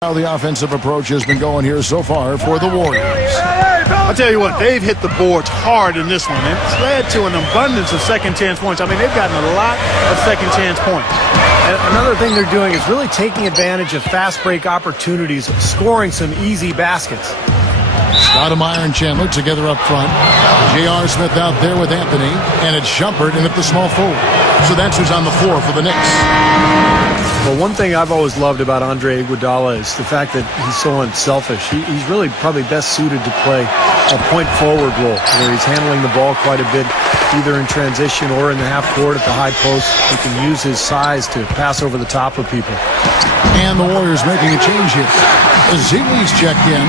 How the offensive approach has been going here so far for the Warriors. I'll tell you what, they've hit the boards hard in this one. It's led to an abundance of second chance points. I mean, they've gotten a lot of second chance points. And another thing they're doing is really taking advantage of fast break opportunities, scoring some easy baskets. Stoudemire and Chandler together up front. J.R. Smith out there with Anthony, and it's Shumpert in at the small forward. So that's who's on the floor for the Knicks. Well, one thing I've always loved about Andre Iguodala is the fact that he's so unselfish. He's really probably best suited to play a point forward role where he's handling the ball quite a bit, either in transition or in the half court at the high post. He can use his size to pass over the top of people. And the Warriors making a change here. Zeele's checked in.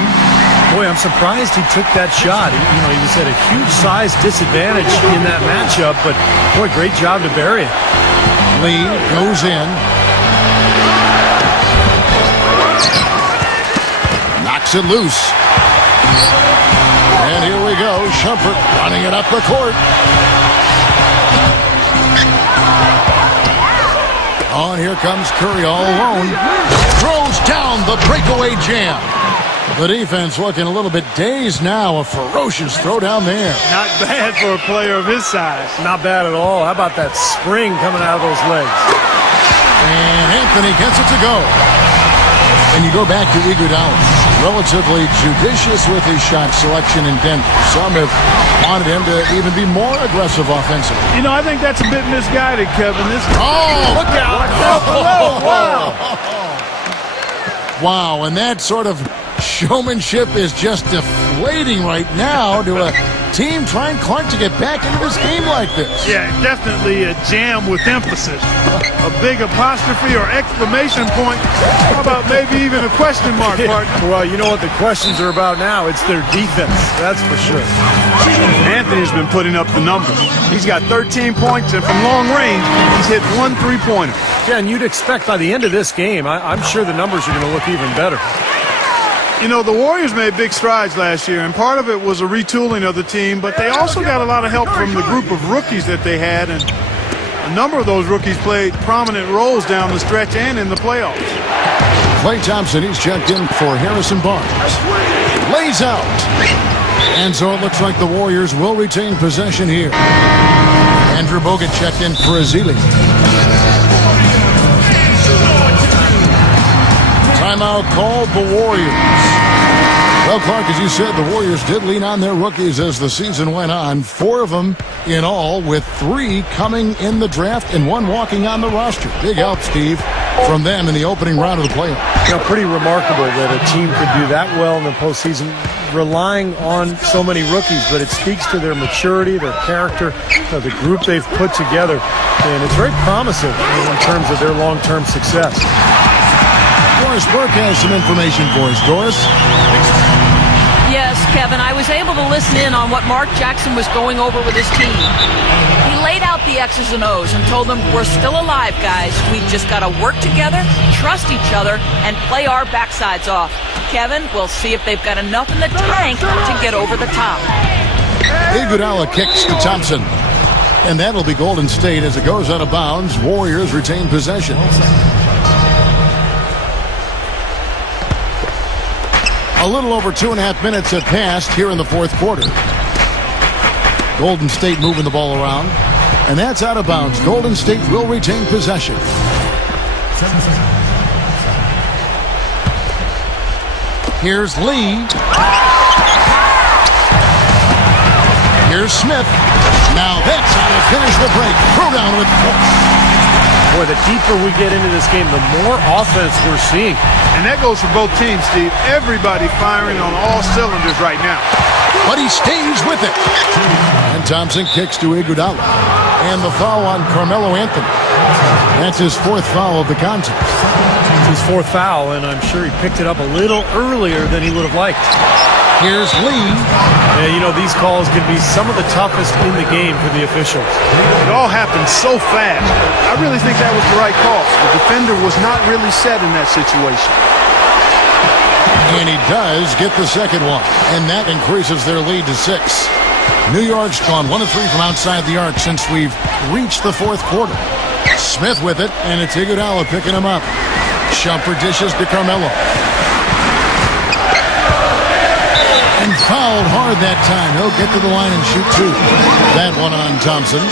Boy, I'm surprised he took that shot. He was at a huge size disadvantage in that matchup, but boy, great job to bury it. Lee goes in. Knocks it loose. And here we go. Shumpert running it up the court. On, here comes Curry all alone. Throws down the breakaway jam. The defense looking a little bit dazed now. A ferocious throw down there. Not bad for a player of his size. Not bad at all. How about that spring coming out of those legs? And Anthony gets it to go. And you go back to Iguodala. Relatively judicious with his shot selection in Denver. Some have wanted him to even be more aggressive offensively. I think that's a bit misguided, Kevin. Look out! Wow! Wow, and that sort of showmanship is just deflating right now to a team trying Clark to get back into this game like this. Yeah, definitely a jam with emphasis. A big apostrophe or exclamation point. How about maybe even a question mark, partner? Well, you know what the questions are about now? It's their defense, that's for sure. Anthony's been putting up the numbers. He's got 13 points, and from long range, he's hit 1 3-pointer. Yeah, and you'd expect by the end of this game, I'm sure the numbers are going to look even better. The Warriors made big strides last year, and part of it was a retooling of the team, but they also got a lot of help from the group of rookies that they had, and a number of those rookies played prominent roles down the stretch and in the playoffs. Klay Thompson, he's checked in for Harrison Barnes. Lays out. And so it looks like the Warriors will retain possession here. Andrew Bogut checked in for Zeele. Timeout called the Warriors. Well, Clark, as you said, the Warriors did lean on their rookies as the season went on. 4 of them in all, with 3 coming in the draft and 1 walking on the roster. Big help, Steve, from them in the opening round of the playoffs. Pretty remarkable that a team could do that well in the postseason, relying on so many rookies, but it speaks to their maturity, their character, the group they've put together, and it's very promising in terms of their long-term success. Doris Burke has some information for us. Doris? Yes, Kevin, I was able to listen in on what Mark Jackson was going over with his team. He laid out the X's and O's and told them, we're still alive, guys. We've just got to work together, trust each other, and play our backsides off. Kevin, we'll see if they've got enough in the tank to get over the top. Iguodala kicks to Thompson. And that'll be Golden State as it goes out of bounds. Warriors retain possession. A little over 2.5 minutes have passed here in the fourth quarter. Golden State moving the ball around. And that's out of bounds. Golden State will retain possession. Here's Lee. Here's Smith. Now that's how to finish the break. Throw down with force. Boy, the deeper we get into this game, the more offense we're seeing. And that goes for both teams, Steve. Everybody firing on all cylinders right now. But he stays with it. And Thompson kicks to Iguodala. And the foul on Carmelo Anthony. That's his 4th foul of the contest. It's his 4th foul, and I'm sure he picked it up a little earlier than he would have liked. Here's Lee. Yeah, these calls can be some of the toughest in the game for the officials. It all happened so fast. I really think that was the right call. The defender was not really set in that situation. And he does get the second one. And that increases their lead to 6. New York's gone 1 of 3 from outside the arc since we've reached the fourth quarter. Smith with it, and it's Iguodala picking him up. Shumpert dishes to Carmelo. And fouled hard that time. He'll get to the line and shoot two. That one on Thompson.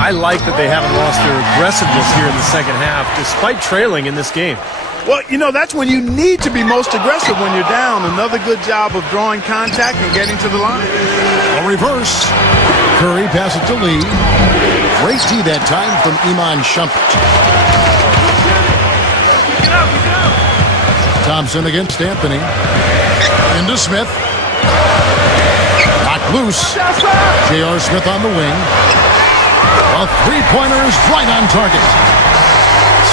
I like that they haven't lost their aggressiveness here in the second half, despite trailing in this game. Well, you know, that's when you need to be most aggressive when you're down. Another good job of drawing contact and getting to the line. A reverse. Curry passes to Lee. Great D that time from Iman Shumpert. Thompson against Anthony. Into Smith. Knocked loose. J.R. Smith on the wing. A three-pointer is right on target.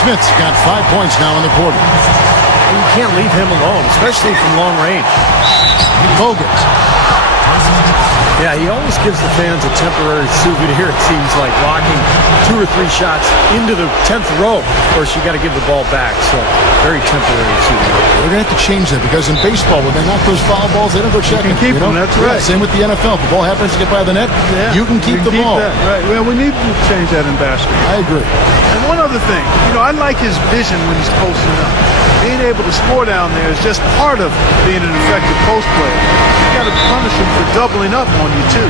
Smith's got 5 points now in the quarter. You can't leave him alone, especially from long range. Bogut. Yeah, he always gives the fans a temporary souvenir, it seems like, blocking 2 or 3 shots into the 10th row. Of course, you got to give the ball back, so very temporary souvenir. We're going to have to change that because in baseball, when they knock those foul balls, they don't go check them. Keep them, that's right. Yeah, same with the NFL. If the ball happens to get by the net, you can keep the ball. That. Right. Well, we need to change that in basketball. I agree. And one other thing, you know, I like his vision when he's posting up. Being able to score down there is just part of being an effective post player. You got to punish him for doubling up on you too.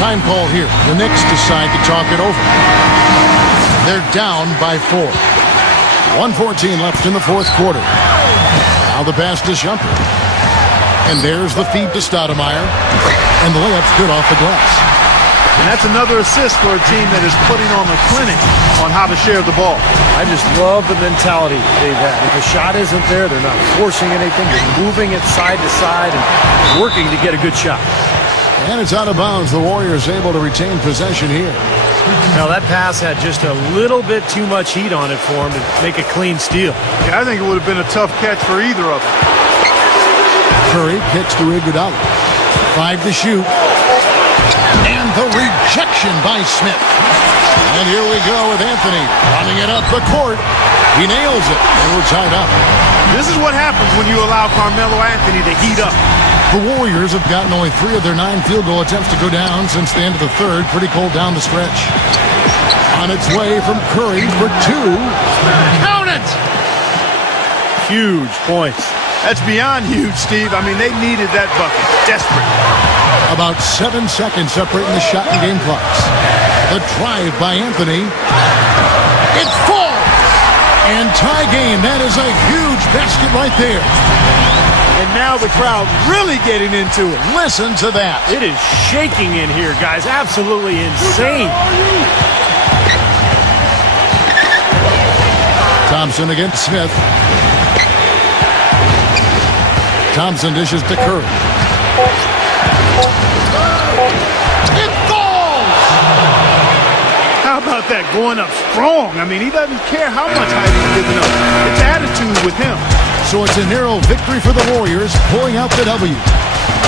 Time call here. The Knicks decide to talk it over. They're down by 4. 1:14 left in the fourth quarter. Now the pass to Shumpert. And there's the feed to Stoudemire. And the layup's good off the glass. And that's another assist for a team that is putting on a clinic on how to share the ball. I just love the mentality they've had. If a shot isn't there, they're not forcing anything. They're moving it side to side and working to get a good shot. And it's out of bounds. The Warriors able to retain possession here. Now that pass had just a little bit too much heat on it for him to make a clean steal. Yeah, I think it would have been a tough catch for either of them. Curry kicks to Iguodala. 5 to shoot. And the rejection by Smith. And here we go with Anthony running it up the court. He nails it, and we're tied up. This is what happens when you allow Carmelo Anthony to heat up. The Warriors have gotten only 3 of their 9 field goal attempts to go down since the end of the third. Pretty cold down the stretch. On its way from Curry for 2. Count it! Huge points. That's beyond huge, Steve. I mean, they needed that bucket. Desperate. About 7 seconds separating the shot and game clocks. The drive by Anthony. It falls! And tie game. That is a huge basket right there. And now the crowd really getting into it. Listen to that. It is shaking in here, guys. Absolutely insane. Thompson against Smith. Thompson dishes to Curry. It falls! How about that going up strong? I mean, he doesn't care how much height he's giving up. It's attitude with him. So it's a narrow victory for the Warriors, pulling out the W.